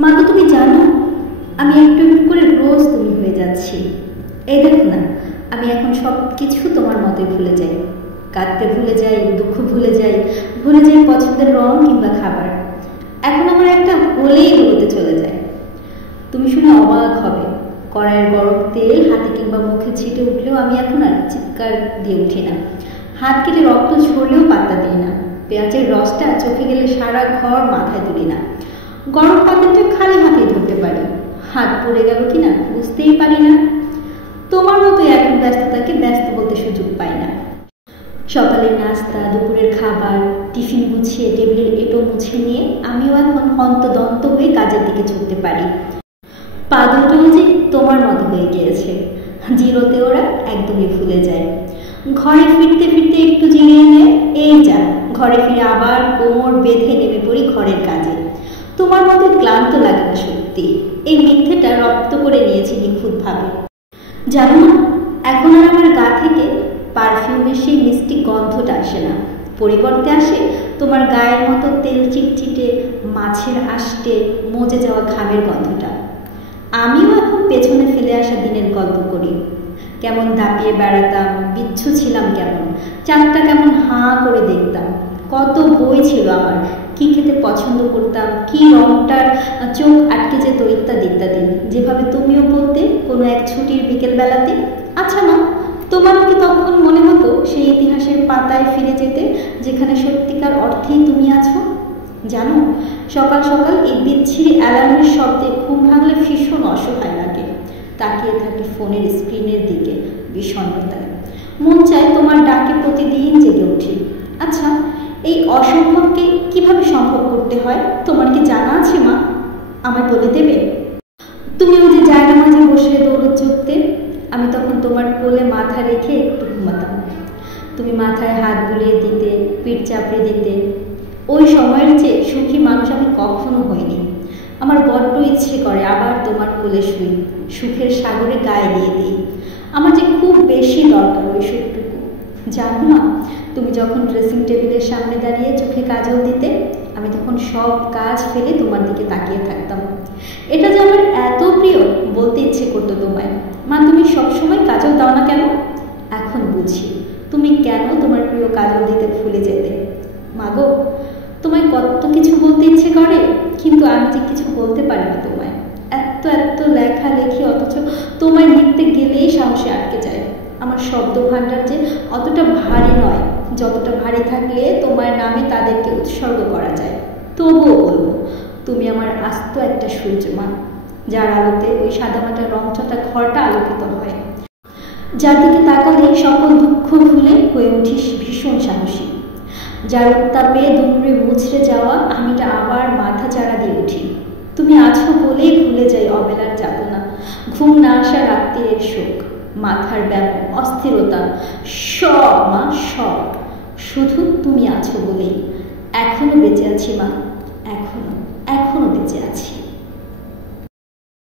মা তো তুমি জানো আমি একটু একটু করে রোজ তুমি হয়ে যাচ্ছি। এই দেখো না, আমি এখন সব কিছু তোমার মতোই ভুলে যাই। কাঁদতে ভুলে যাই, দুঃখ ভুলে যাই, ভুলে যাই পছন্দের রং কিংবা খাবার। এখন আমার একটা হলেই হতে চলে যায়। তুমি শুনে অবাক হবে, কড়াইয়ের গরম তেল হাতে কিংবা মুখে ছিটে উঠলেও আমি এখন আর চিৎকার দিয়ে উঠি না। হাত কেটে রক্ত ঝরলেও পাত্তা দিই না। পেঁয়াজের রসটা চোখে গেলে সারা ঘর মাথায় তুলি না। গরম পাত্রটা খালি হাতেই ধরতে পারি, হাত পড়ে গেল কিনা বুঝতেই পারি না। তোমার মতো এখন ব্যস্ততাকে ব্যস্ত বলতে সুযোগ পাই না। সকালের নাস্তা, দুপুরের খাবার, টিফিন গুছিয়ে টেবিলের এঁটো মুছে নিয়ে আমিও এখন হন্তদন্ত হয়ে কাজের দিকে ছুটতে পারি। পা দুটোও যে তোমার মতো হয়ে গিয়েছে, জিরোতে ওরা একদমই ভুলে যায়। ঘরে ফিরতে ফিরতে একটু জিরিয়ে নেয়, এই যা ঘরে ফিরে আবার কোমর বেঁধে নেমে পড়ি ঘরের কাজে। তোমার মতো ক্লান্ত লাগে না সত্যি। এই মিথ্যেটা রপ্ত করে নিয়েছি নিখুঁতভাবে। জানো না, এখন আর আমার গা থেকে পারফিউমের সেই মিষ্টি গন্ধটা আসে না। পরিবর্তে আসে তোমার গায়ের মতো তেল চিটচিটে, মাছের আষ্টে মজে যাওয়া ঘামের গন্ধটা। আমিও এখন পেছনে ফেলে আসা দিনের গল্প করি। কেমন দাপিয়ে বেড়াতাম, বিচ্ছু ছিলাম কেমন, চাঁদটা কেমন হাঁ করে দেখতাম। কত বই ছিল আমার, কি খেতে পছন্দ করতাম, কি রংটার চোখ আটকে যেত, ইত্যাদি ইত্যাদি। যেভাবে তুমিও বলতে কোনো এক ছুটির বিকেলবেলাতে, আচ্ছা মা, তোমার কি তখন মনে হতো সেই ইতিহাসের পাতায় ফিরে যেতে যেখানে সত্যিকার অর্থেই তুমি আছো? জানো, সকাল সকাল এই বিচ্ছিরি অ্যালার্মের শব্দে ঘুম ভাঙলে ভীষণ অসহায় লাগে। তাকিয়ে থাকি ফোনের স্ক্রিনের দিকে বিষণ্ণতায়। মন চায় তোমার ডাকে প্রতিদিন জেগে উঠি। আচ্ছা, এই অসম্ভবকে কিভাবে সম্ভব করতে হয় তোমার কি জানা আছে মা? আমায় বলে দেবে? তুমি ওই যে জায়গা মাঝে বসে দৌড়ে চড়তে, আমি তখন তোমার কোলে মাথা রেখে একটু ঘুমাতাম। তুমি মাথায় হাত বুলিয়ে দিতে, পিঠ চাপড়ে দিতে। ওই সময়ের চেয়ে সুখী মানুষ আমি কখনো হইনি। আমার বড্ড ইচ্ছে করে আবার তোমার কোলে শুই, সুখের সাগরে গায়ে দিয়ে দিই। আমার যে খুব বেশি দরকার ওই সুখটুকু। জানো না, তুমি যখন ড্রেসিং টেবিলের সামনে দাঁড়িয়ে চোখে কাজল দিতে, আমি তখন সব কাজ ফেলে তোমার দিকে তাকিয়ে থাকতাম। এটা যে আমার এত প্রিয়, বলতে ইচ্ছে করতো তোমায়, মা তুমি সবসময় কাজল দাও না কেন? এখন বুঝি তুমি কেন তোমার প্রিয় কাজল দিতে ভুলে যেতে। মাগো, তোমায় কত কিছু বলতে ইচ্ছে করে, কিন্তু আমি যে কিছু বলতে পারি না তোমায়। এত এত লেখা লেখি, অথচ তোমায় লিখতে গেলেই সাহসে আটকে যায়। আমার শব্দ ভাণ্ডার যে অতটা ভারী নয়, যতটা ভারী থাকলে তোমার নামে তাদেরকে উৎসর্গ করা যায়। তবুও বলবো, তুমি আমার আস্ত একটা সূর্য মা, যার আলোতে ওই সাদামাটা রংচটা ঘরটা আলোকিত হয়, যার দিকে তাকালে সকল দুঃখ ভুলে হয়ে উঠিস ভীষণ সাহসী, যার উত্তাপে দুপুরে মুছড়ে যাওয়া আমিটা আবার মাথা চাড়া দিয়ে উঠি। তুমি আছো বলেই ভুলে যাই অবেলার যাতনা, ঘুম না আসা রাত্রির শোক, মাথার ব্যাপক অস্থিরতা, সব মা সব। শুধু তুমি আছো বলেই এখনো বেঁচে আছি মা, এখনো এখনো বেঁচে আছি।